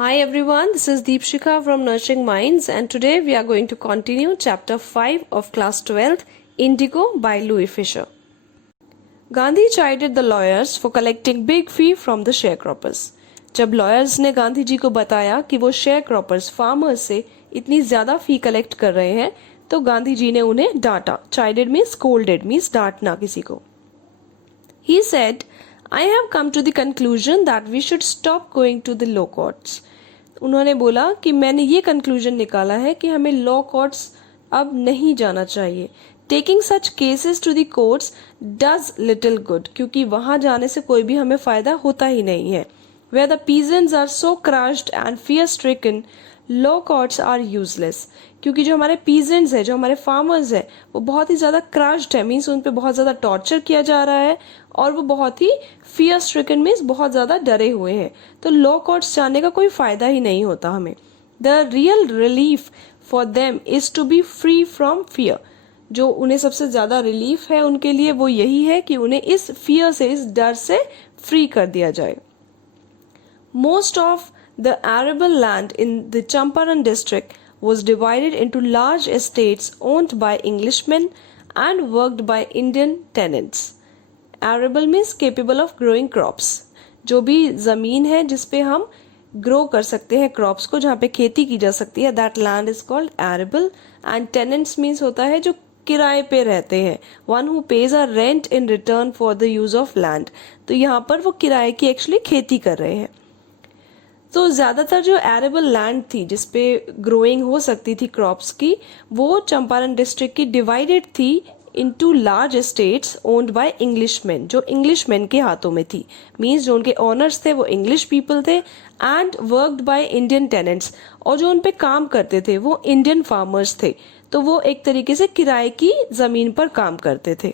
Hi everyone, this is Deepshikha from Nurturing Minds, and today we are going to continue chapter 5 of class 12, Indigo by Louis Fisher. Gandhi chided the lawyers for collecting big fee from the sharecroppers. जब lawyers ने गांधी जी को बताया कि वो sharecroppers farmers से इतनी ज्यादा फी collect कर रहे हैं, तो गांधी जी ने उन्हें डांटा. Chided means scolded means डांटना किसी को. He said, I have come to the conclusion that we should stop going to the law courts. उन्होंने बोला कि मैंने ये कंक्लूजन निकाला है कि हमें लॉ कोर्ट्स अब नहीं जाना चाहिए. Taking such cases to the courts does little good, क्योंकि वहां जाने से कोई भी हमें फायदा होता ही नहीं है. Where the peasants are so crushed and fear stricken, law courts are useless. क्योंकि जो हमारे पीजेंट्स है, जो हमारे फार्मर्स है, वो बहुत ही ज्यादा क्रश्ड है, मीन्स उन पे बहुत ज्यादा टॉर्चर किया जा रहा है और वो बहुत ही फियर स्ट्रिकन मीन्स बहुत ज्यादा डरे हुए हैं. तो लॉ कोर्ट्स जाने का कोई फायदा ही नहीं होता हमें. The real relief for them is to be free from fear. जो उन्हें सबसे ज्यादा रिलीफ है उनके लिए वो यही है कि उन्हें इस फियर से, इस डर से फ्री कर दिया जाए. Most of the arable land in the Champaran district was divided into large estates owned by Englishmen and worked by Indian tenants. Arable means capable of growing crops. जो भी जमीन है जिसपे हम ग्रो कर सकते हैं क्रॉप्स को, जहाँ पे खेती की जा सकती है, that land is called arable. And tenants means होता है जो किराए पे रहते हैं, one who pays a rent in return for the use of land. तो यहाँ पर वो किराए की एक्चुअली खेती कर रहे हैं. तो ज्यादातर जो एरेबल लैंड थी जिसपे ग्रोइंग हो सकती थी क्रॉप्स की, वो चंपारण डिस्ट्रिक्ट की डिवाइडेड थी into large estates owned by Englishman, जो इंग्लिशमैन के हाथों में थी. मींस जो उनके ओनर्स थे वो इंग्लिश पीपल थे. And worked by Indian tenants, और जो उन पे काम करते थे वो इंडियन फार्मर्स थे. तो वो एक तरीके से किराए की जमीन पर काम करते थे.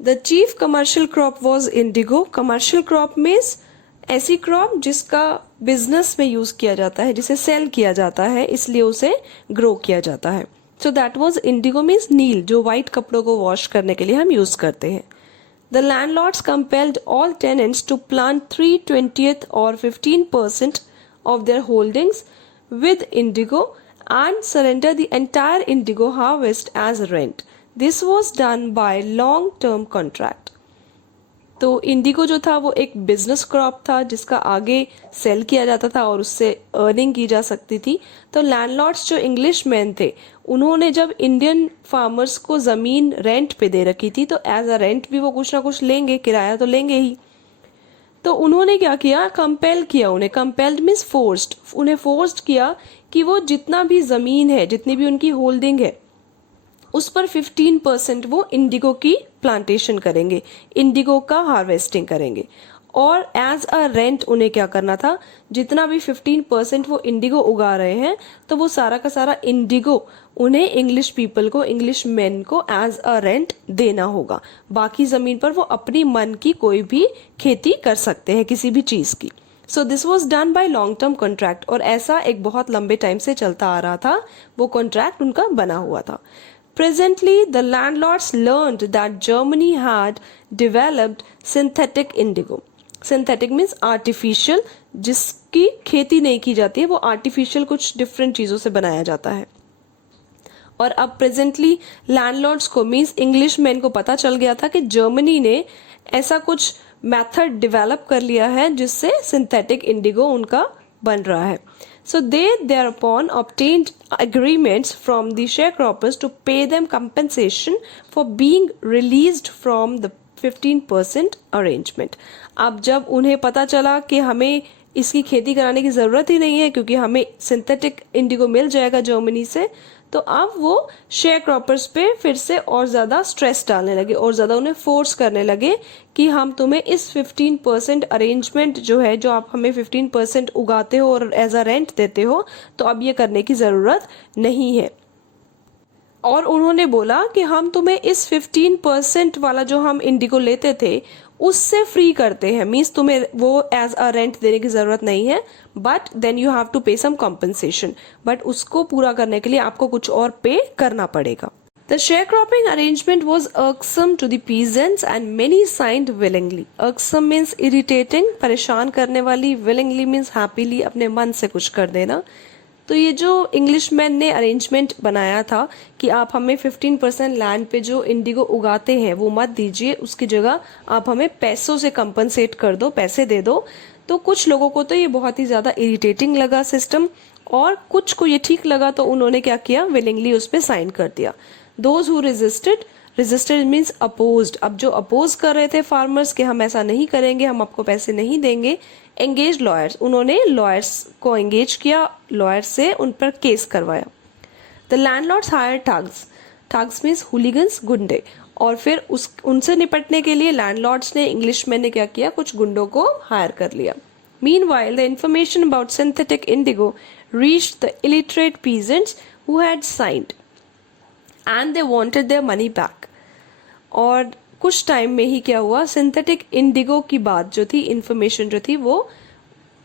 The chief commercial crop was Indigo. Commercial crop means ऐसी क्रॉप जिसका बिजनेस में यूज किया जाता है, जिसे सेल किया जाता है, इसलिए उसे ग्रो किया जाता है. So that was indigo means नील, जो व्हाइट कपड़ों को वॉश करने के लिए हम यूज करते हैं. The landlords compelled all tenants to plant 3/20 और 15% of their holdings with indigo and surrender the entire indigo harvest as rent. This was done by long term contract. तो इंडिगो जो था वो एक बिजनेस क्रॉप था जिसका आगे सेल किया जाता था और उससे अर्निंग की जा सकती थी. तो लैंडलॉर्ड्स जो इंग्लिश मैन थे, उन्होंने जब इंडियन फार्मर्स को जमीन रेंट पे दे रखी थी, तो एज अ रेंट भी वो कुछ ना कुछ लेंगे, किराया तो लेंगे ही. तो उन्होंने क्या किया, कंपेल किया उन्हें. Compelled means forced. उन्हें फोर्स्ड किया कि वो जितना भी जमीन है, जितनी भी उनकी होल्डिंग है, उस पर 15% वो इंडिगो की प्लांटेशन करेंगे, इंडिगो का हार्वेस्टिंग करेंगे. और एज अ रेंट उन्हें क्या करना था, जितना भी 15% वो इंडिगो उगा रहे हैं, तो वो सारा का सारा इंडिगो उन्हें इंग्लिश पीपल को, इंग्लिश मैन को एज अ रेंट देना होगा. बाकी जमीन पर वो अपनी मन की कोई भी खेती कर सकते हैं किसी भी चीज की. सो this was done by long term contract. और ऐसा एक बहुत लंबे टाइम से चलता आ रहा था, वो कॉन्ट्रैक्ट उनका बना हुआ था. Presently, the landlords learned that Germany had developed synthetic indigo. Synthetic means artificial, जिसकी खेती नहीं की जाती है, वो artificial कुछ different चीजों से बनाया जाता है. और अब presently landlords को means English men को पता चल गया था कि जर्मनी ने ऐसा कुछ मेथड डेवलप कर लिया है जिससे synthetic indigo उनका बन रहा है. So they thereupon obtained agreements from the sharecroppers to pay them compensation for being released from the 15% arrangement. अब जब उन्हें पता चला कि हमें इसकी खेती कराने की जरूरत ही नहीं है क्योंकि हमें सिंथेटिक इंडिगो मिल जाएगा जर्मनी से, तो अब वो शेयर क्रॉपर्स पे फिर से और ज्यादा स्ट्रेस डालने लगे और ज्यादा उन्हें फोर्स करने लगे कि हम तुम्हें इस 15% अरेंजमेंट जो है, जो आप हमें 15% उगाते हो और एज अ रेंट देते हो, तो अब ये करने की जरूरत नहीं है. और उन्होंने बोला कि हम तुम्हें इस 15% वाला जो हम इंडिगो लेते थे उससे फ्री करते हैं, मीन्स तुम्हें वो एज अ रेंट देने की जरूरत नहीं है, but then you have to pay some compensation. But उसको पूरा करने के लिए आपको कुछ और पे करना पड़ेगा. The sharecropping arrangement was irksome to the peasants and many signed willingly. Irksome means irritating, परेशान करने वाली, willingly means happily, अपने मन से कुछ कर देना. तो ये जो इंग्लिशमैन ने अरेंजमेंट बनाया था कि आप हमें 15% लैंड पे जो इंडिगो उगाते हैं वो मत दीजिए, उसकी जगह आप हमें पैसों से कंपनसेट कर दो, पैसे दे दो. तो कुछ लोगों को तो ये बहुत ही ज्यादा इरिटेटिंग लगा सिस्टम, और कुछ को ये ठीक लगा तो उन्होंने क्या किया, विलिंगली उस पर साइन कर दिया. Those who resisted means opposed. अब जो अपोज कर रहे थे फार्मर्स कि हम ऐसा नहीं करेंगे, हम आपको पैसे नहीं देंगे, एंगेज लॉयर्स, उन्होंने लॉयर्स को एंगेज किया, लॉयर्स से उन पर केस करवाया. The landlords hire thugs means hooligans, गुंडे. और फिर उनसे निपटने के लिए लैंडलॉर्ड्स ने, इंग्लिशमैन ने क्या किया, कुछ गुंडों को हायर कर लिया. Meanwhile, the information about synthetic indigo reached the illiterate peasants who had signed. And they wanted their money back. और कुछ टाइम में ही क्या हुआ, सिंथेटिक इंडिगो की बात जो थी, इंफॉर्मेशन जो थी, वो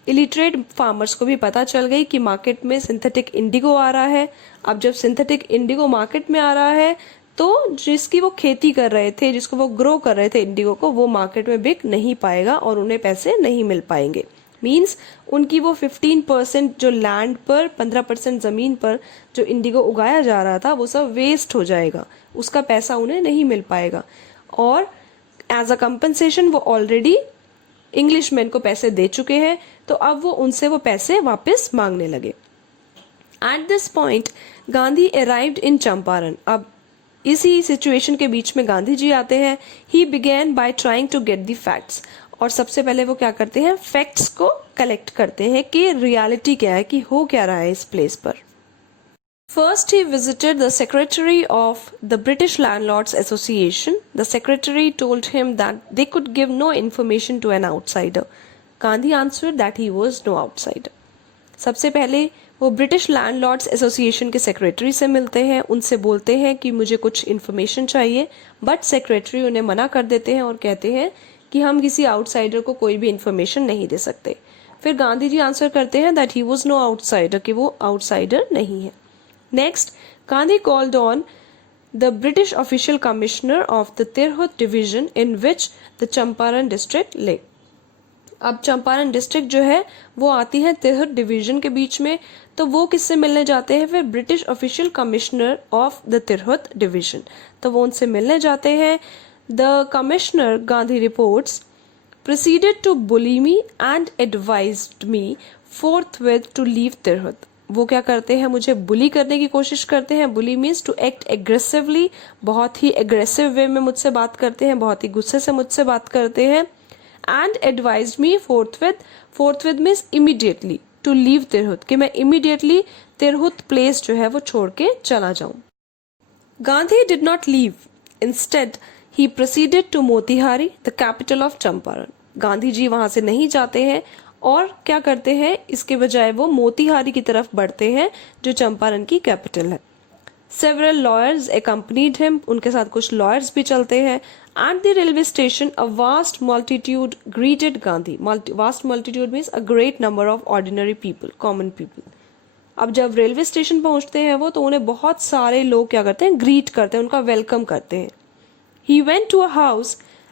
इलिटरेट फार्मर्स को भी पता चल गई कि मार्केट में सिंथेटिक इंडिगो आ रहा है. अब जब सिंथेटिक इंडिगो मार्केट में आ रहा है तो जिसकी वो खेती कर रहे थे, जिसको वो ग्रो कर रहे थे इंडिगो को, वो मार्केट में बिक नहीं पाएगा और उन्हें पैसे नहीं मिल पाएंगे. मीन्स उनकी वो 15% जो लैंड पर, 15% जमीन पर जो इंडिगो उगाया जा रहा था, वो सब वेस्ट हो जाएगा, उसका पैसा उन्हें नहीं मिल पाएगा. और एज अ कंपनसेशन वो ऑलरेडी इंग्लिशमैन को पैसे दे चुके हैं, तो अब वो उनसे वो पैसे वापस मांगने लगे. At this point Gandhi arrived in Champaran. अब इसी सिचुएशन के बीच में गांधी जी आते हैं. He began by trying to get the facts. और सबसे पहले वो क्या करते हैं, फैक्ट्स को कलेक्ट करते हैं कि रियलिटी क्या है, कि हो क्या रहा है इस प्लेस पर. First he visited the secretary of the British landlords association. The secretary told him that they could give no information to an outsider. Gandhi answered that he was no outsider. सबसे पहले वो ब्रिटिश लैंडलॉर्ड्स एसोसिएशन के secretary से मिलते हैं, उनसे बोलते हैं कि मुझे कुछ इन्फॉर्मेशन चाहिए, बट सेक्रेटरी उन्हें मना कर देते हैं और कहते हैं कि हम किसी आउटसाइडर को कोई भी इन्फॉर्मेशन नहीं दे सकते. फिर गांधी जी आंसर करते हैं that he was no outsider, कि वो आउटसाइडर नहीं है. Next, Gandhi called on the British official commissioner of the Tirhut division in which the Champaran district lay. अब चंपारण डिस्ट्रिक्ट जो है वो आती है तिरहुत डिवीजन के बीच में, तो वो किससे मिलने जाते हैं, फिर British official commissioner of the Tirhut division, तो वो उनसे मिलने जाते हैं. The commissioner, Gandhi reports, proceeded to bully me and advised me forthwith to leave Tirhut. वो क्या करते हैं, मुझे बुली करने की कोशिश करते हैं. बुली मीन्स टू एक्ट एग्रेसिवली, बहुत ही एग्रेसिव वे में मुझसे बात करते हैं, बहुत ही गुस्से से मुझसे बात करते हैं. And advised me forthwith means immediately, to leave Tirhut, कि मैं इमीडिएटली तिरहुत प्लेस जो है वो छोड़ के चला जाऊं. Gandhi did not leave. Instead he proceeded to Motihari, the capital of Champaran. Gandhi ji वहां से नहीं जाते हैं और क्या करते हैं, इसके बजाय वो मोतिहारी की तरफ बढ़ते हैं जो चंपारण की कैपिटल है. Several lawyers accompanied him, उनके साथ कुछ लॉयर्स भी चलते हैं. At the railway station, a vast multitude greeted Gandhi. Vast multitude means a great number of ordinary people, common people. अब जब रेलवे स्टेशन पहुंचते हैं वो, तो उन्हें बहुत सारे लोग क्या करते हैं, ग्रीट करते हैं, उनका वेलकम करते हैं. He went to a house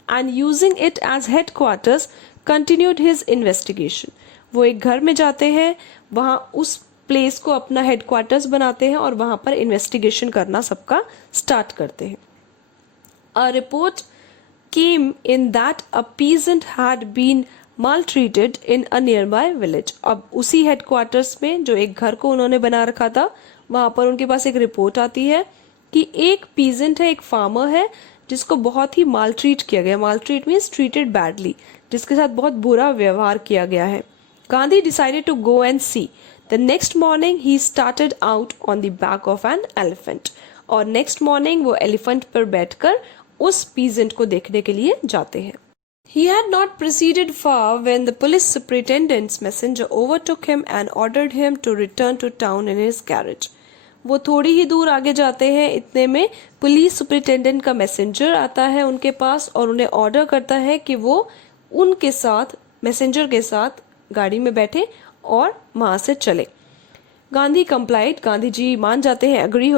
and using it as headquarters continued his investigation. वो एक घर में जाते हैं, वहां उस प्लेस को अपना हेडक्वार्टर्स बनाते हैं और वहां पर इन्वेस्टिगेशन करना सबका स्टार्ट करते हैं. A report came in that a peasant had been maltreated in a nearby village. अब उसी हेडक्वार्टर्स में जो एक घर को उन्होंने बना रखा था, वहां पर उनके पास एक रिपोर्ट आती है कि एक पीजेंट है, एक फार्मर है, जिसको बहुत ही मालट्रीट किया गया. मालट्रीट मीन्स ट्रीटेड बैडली, जिसके साथ बहुत बुरा व्यवहार किया गया है. Gandhi decided to go and see. The next morning he started out on the back of an elephant. और नेक्स्ट मॉर्निंग वो एलिफेंट पर बैठकर उस पीजेंट को देखने के लिए जाते हैं. He had not proceeded far when the police superintendent's messenger overtook him and ordered him to return to town in his carriage. वो थोड़ी ही दूर आगे जाते हैं, इतने में पुलिस सुपरिटेंडेंट का मैसेंजर आता है उनके पास और उन्हें ऑर्डर करता है कि वो उनके साथ, मैसेंजर के साथ गाड़ी में बैठे और वहां से चले. गांधी कंप्लाइड, गांधी जी मान जाते हैं, अग्री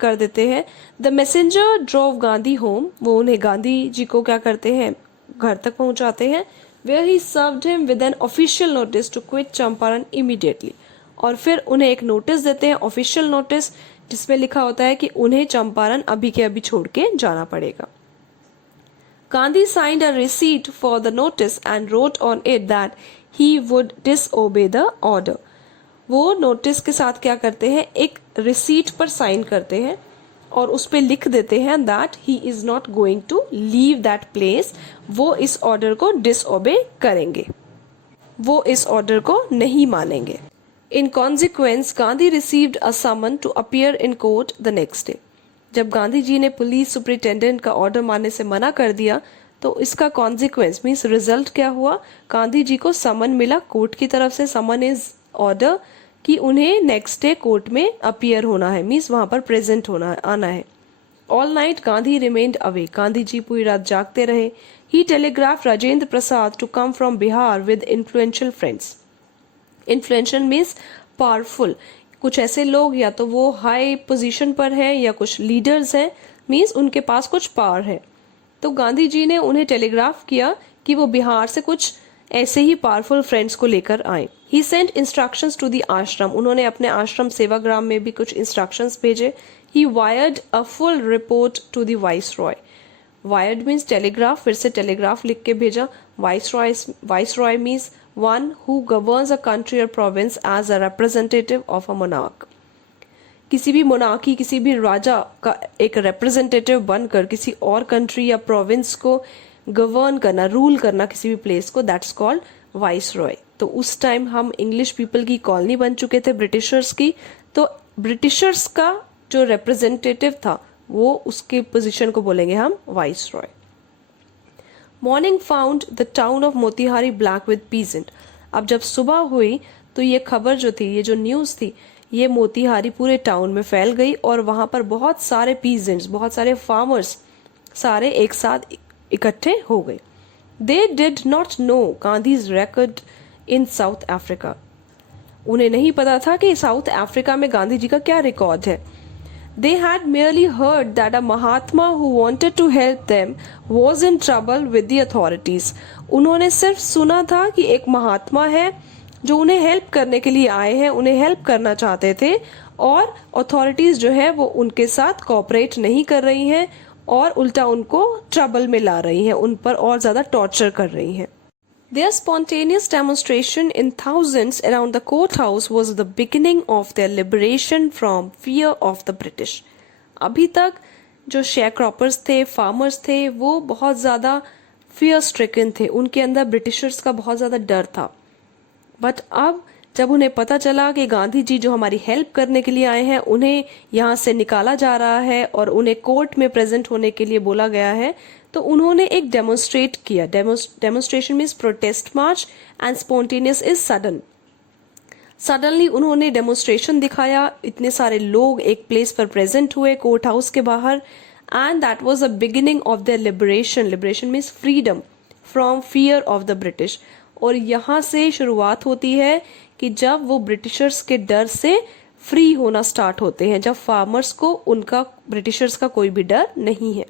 कर देते हैं। The messenger drove Gandhi home, वो उन्हें गांधी जी को क्या करते हैं, घर तक पहुंचाते हैं। Where he served him with an official notice to quit Champaran immediately, और फिर उन्हें एक नोटिस देते हैं, ऑफिशियल नोटिस, जिसमें लिखा होता है कि उन्हें चंपारण अभी के अभी छोड़ के जाना पड़ेगा। Gandhi signed a receipt for the notice and wrote on it that he would disobey the order. वो नोटिस के साथ क्या करते हैं, एक रिसीट पर साइन करते हैं और उस पे लिख देते हैं that he is not going to leave that place, वो इस ऑर्डर को डिसओबे करेंगे, वो इस ऑर्डर को नहीं मानेंगे। In consequence Gandhi received a summons to appear in court the next day. जब गांधी जी ने पुलिस सुपरिटेंडेंट का ऑर्डर मानने से मना कर दिया तो इसका कॉन्सिक्वेंस मीन्स रिजल्ट क्या हुआ, गांधी जी को समन मिला कोर्ट की तरफ से, समन इज ऑर्डर कि उन्हें नेक्स्ट डे कोर्ट में अपीयर होना है, मीन्स वहां पर प्रेजेंट होना आना है। All night Gandhi remained away, Gandhi ji पूरी रात जागते रहे। He telegraphed Rajendra Prasad to come from Bihar with influential friends. Influential means powerful, कुछ ऐसे लोग या तो वो हाई पोजीशन पर है या कुछ लीडर्स हैं, मीन्स उनके पास कुछ पावर है। तो गांधी जी ने उन्हें टेलीग्राफ किया कि वो बिहार से कुछ ऐसे ही पावरफुल फ्रेंड्स को लेकर आए। ही सेंट इंस्ट्रक्शंस टू दी आश्रम, उन्होंने अपने आश्रम सेवाग्राम में भी कुछ इंस्ट्रक्शंस भेजे। He wired a full report to the viceroy, wired means telegraph, फिर से टेलीग्राफ लिख के भेजा। Viceroy means one who governs a country or province as a representative of a monarch. किसी भी मोनार्की, किसी भी राजा का एक रिप्रेजेंटेटिव बनकर किसी और कंट्री या प्रोविंस को गवर्न करना, रूल करना किसी भी प्लेस को, दैट्स कॉल्ड वाइस रॉय। तो उस टाइम हम इंग्लिश पीपल की कॉलोनी बन चुके थे ब्रिटिशर्स की, तो ब्रिटिशर्स का जो रिप्रेजेंटेटिव था वो उसके पोजीशन को बोलेंगे हम vice Roy. Morning found the town of Motihari black with peasant. अब जब सुबह हुई तो ये खबर जो थी, ये जो न्यूज थी, ये मोतिहारी पूरे टाउन में फैल गई और वहां पर बहुत सारे पीजेंट्स, बहुत सारे फार्मर्स सारे एक साथ इकट्ठे हो गए। They did not know Gandhi's record in south Africa, उन्हें नहीं पता था कि साउथ अफ्रीका में गांधी जी का क्या रिकॉर्ड है। They had merely heard that a Mahatma who wanted to help them was in trouble with the authorities. उन्होंने सिर्फ सुना था कि एक महात्मा है जो उन्हें हेल्प करने के लिए आए हैं, उन्हें हेल्प करना चाहते थे और अथॉरिटीज जो है वो उनके साथ कोऑपरेट नहीं कर रही हैं और उल्टा उनको ट्रबल में ला रही हैं, उन पर और ज्यादा टॉर्चर कर रही हैं। Their spontaneous demonstration in thousands around the courthouse was the beginning of their liberation from fear of the British. अभी तक जो शेयरक्रॉपर्स थे, फार्मर्स थे, वो बहुत ज़्यादा fear stricken थे, उनके अंदर ब्रिटिशर्स का बहुत ज़्यादा डर था। बट अब जब उन्हें पता चला कि गांधी जी जो हमारी हेल्प करने के लिए आए हैं उन्हें यहाँ से निकाला जा रहा है और उन्हें कोर्ट में प्रेजेंट होने के लिए बोला गया है, तो उन्होंने एक डेमोन्स्ट्रेट किया। Demonstration means protest March and spontaneous is sudden. Suddenly उन्होंने डेमोन्स्ट्रेशन दिखाया, इतने सारे लोग एक प्लेस पर प्रेजेंट हुए कोर्ट हाउस के बाहर, and that was the beginning of their liberation. Liberation means freedom from fear of the British. और यहाँ से शुरुआत होती है कि जब वो ब्रिटिशर्स के डर से फ्री होना स्टार्ट होते हैं, जब फार्मर्स को उनका ब्रिटिशर्स का कोई भी डर नहीं है।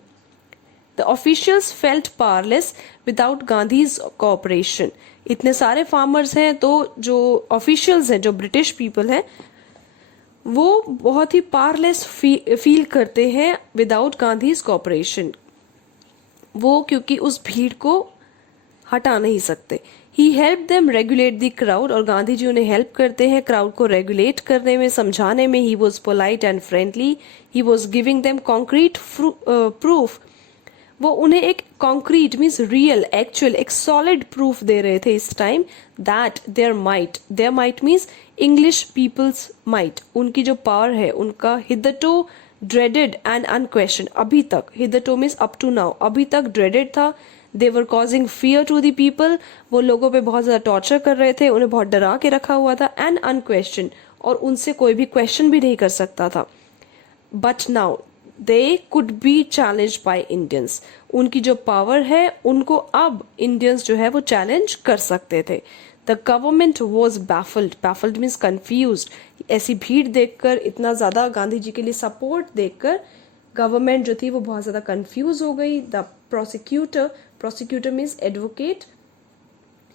The officials felt powerless without Gandhi's cooperation. इतने सारे फार्मर्स हैं तो जो ऑफिशियल्स हैं, जो ब्रिटिश पीपल हैं, वो बहुत ही पावरलेस फील करते हैं विदाउट गांधीज कॉपरेशन। वो क्योंकि उस भीड़ को हटा नहीं सकते। He helped them regulate the crowd, और गांधी जी उन्हें हेल्प करते हैं क्राउड को रेगुलेट करने में, समझाने में। He was polite and friendly, he was giving them concrete proof. वो उन्हें एक कॉन्क्रीट मीन्स रियल, एक्चुअल, एक सॉलिड प्रूफ दे रहे थे इस time that there might means English peoples might, उनकी जो पावर है, उनका हिदटो ड्रेडेड एंड अनक्वेश्चन, अभी तक, हिदटो मीन्स अप टू नाउ, अभी तक ड्रेडेड था। They were causing fear to the people, वो लोगों पे बहुत ज्यादा टॉर्चर कर रहे थे, उन्हें बहुत डरा के रखा हुआ था। एंड अनक्वेश्चन, और उनसे कोई भी क्वेश्चन भी नहीं कर सकता था। But now they could be challenge by Indians, उनकी जो पावर है उनको अब इंडियंस जो है वो चैलेंज कर सकते थे। The government was baffled, baffled means confuse. ऐसी भीड़ देखकर, इतना ज़्यादा गांधी जी के लिए सपोर्ट देखकर गवर्नमेंट जो थी वो बहुत ज़्यादा कन्फ्यूज हो गई। The prosecutor, prosecutor means advocate,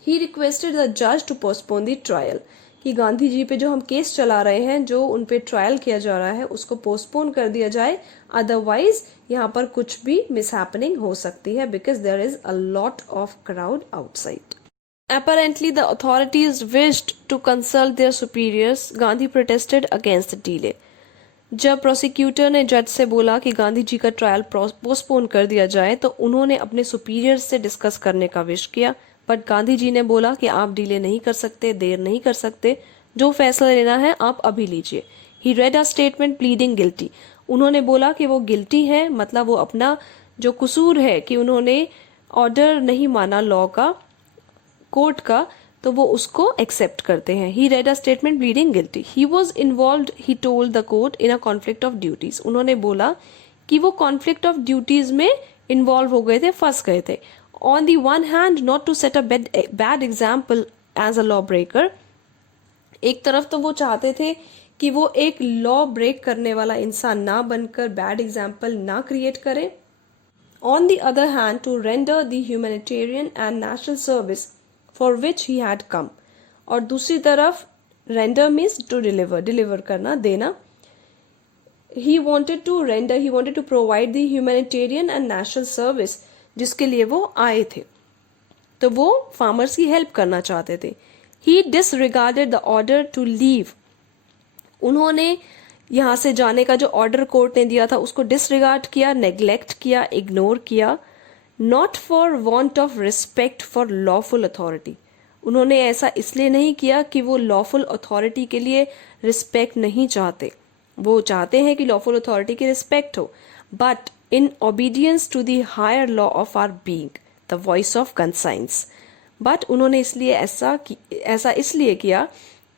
he requested the जज टू पोस्टपोन द ट्रायल, कि गांधी जी पे जो हम केस चला रहे हैं, जो उन पे ट्रायल किया जा रहा है, उसको पोस्टपोन कर दिया जाए, अदरवाइज यहाँ पर कुछ भी मिसहैपनिंग हो सकती है, because there is a lot of crowd outside. Apparently, the authorities wished to consult their superiors. Gandhi protested against the delay. जब प्रोसिक्यूटर ने जज से बोला कि गांधी जी का ट्रायल पोस्टपोन कर दिया जाए, तो उन्होंने अपने सुपीरियर्स से डिस्कस करने का विश किया, बट गांधी जी ने बोला कि आप डिले नहीं कर सकते, देर नहीं कर सकते, जो फैसला लेना है आप अभी लीजिए। He read a statement pleading guilty, उन्होंने बोला कि वो गिल्टी है, मतलब वो अपना जो कसूर है कि उन्होंने ऑर्डर नहीं माना लॉ का, कोर्ट का, तो वो उसको एक्सेप्ट करते हैं। He read a statement pleading guilty, he was involved, he told the court, in a conflict of duties, उन्होंने बोला कि वो कॉन्फ्लिक्ट ऑफ ड्यूटीज में इन्वॉल्व हो गए थे, फंस गए थे। On the one hand not to set a bad example as a law breaker, एक तरफ तो वो चाहते थे कि वो एक लॉ ब्रेक करने वाला इंसान ना बनकर बैड एग्जाम्पल ना क्रिएट करे। On the other hand to render the humanitarian and national service for which he had come, और दूसरी तरफ render means to deliver, deliver करना, देना। He wanted to render, he wanted to provide the humanitarian and national service, जिसके लिए वो आए थे, तो वो फार्मर्स की हेल्प करना चाहते थे। He disregarded the order to leave, उन्होंने यहाँ से जाने का जो ऑर्डर कोर्ट ने दिया था उसको डिसरिगार्ड किया, नेग्लेक्ट किया, इग्नोर किया। Not for want of respect for lawful authority, उन्होंने ऐसा इसलिए नहीं किया कि वो लॉफुल अथॉरिटी के लिए रिस्पेक्ट नहीं चाहते, वो चाहते हैं कि लॉफुल अथॉरिटी की रिस्पेक्ट हो, but in obedience to the higher law of our being, the voice of conscience. But उन्होंने इसलिए ऐसा इसलिए किया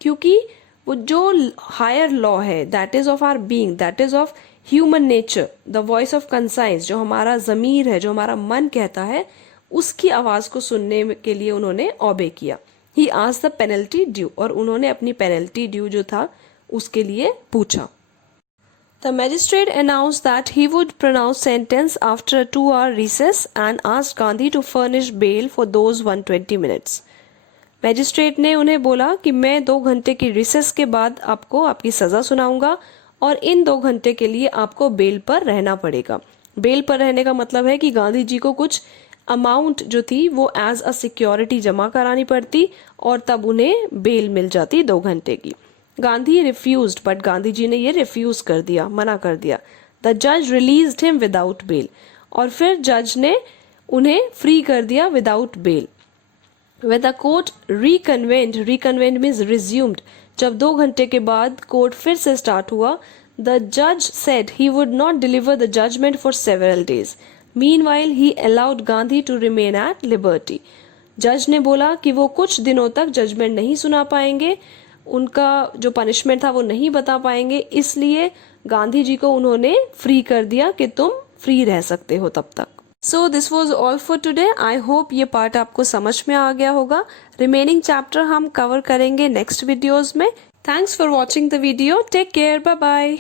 क्योंकि वो जो हायर लॉ है, that is of our being, that is of human nature, the voice of conscience, जो हमारा जमीर है, जो हमारा मन कहता है, उसकी आवाज को सुनने के लिए उन्होंने ऑबे किया। He asked the penalty due, और उन्होंने अपनी पेनल्टी ड्यू जो था उसके लिए पूछा। The magistrate announced that he would pronounce sentence after a 2-hour recess and asked Gandhi to furnish bail for those 120 minutes. Magistrate ने उन्हें बोला कि मैं 2 घंटे की रिसेस के बाद आपको आपकी सजा सुनाऊंगा, और इन 2 घंटे के लिए आपको बेल पर रहना पड़ेगा। बेल पर रहने का मतलब है कि गांधी जी को कुछ अमाउंट जो थी वो एज अ सिक्योरिटी जमा करानी पड़ती, और तब उन्हें बेल मिल जाती 2 घंटे की। गांधी रिफ्यूज्ड, बट गांधी जी ने ये रिफ्यूज कर दिया, मना कर दिया। द जज रिलीज्ड हिम विदाउट बेल, और फिर जज ने उन्हें फ्री कर दिया without bail. When the court reconvened means resumed, जब 2 घंटे के बाद कोर्ट फिर से स्टार्ट हुआ, the judge said he would not deliver the judgment for several days. Meanwhile, he allowed Gandhi to remain at liberty. जज ने बोला कि वो कुछ दिनों तक जजमेंट नहीं सुना पाएंगे, उनका जो पनिशमेंट था वो नहीं बता पाएंगे, इसलिए गांधी जी को उन्होंने फ्री कर दिया कि तुम फ्री रह सकते हो तब तक। So this was all for today. I hope ये पार्ट आपको समझ में आ गया होगा। रिमेनिंग चैप्टर हम कवर करेंगे नेक्स्ट वीडियोज में। Thanks for watching the video. Take care, bye bye.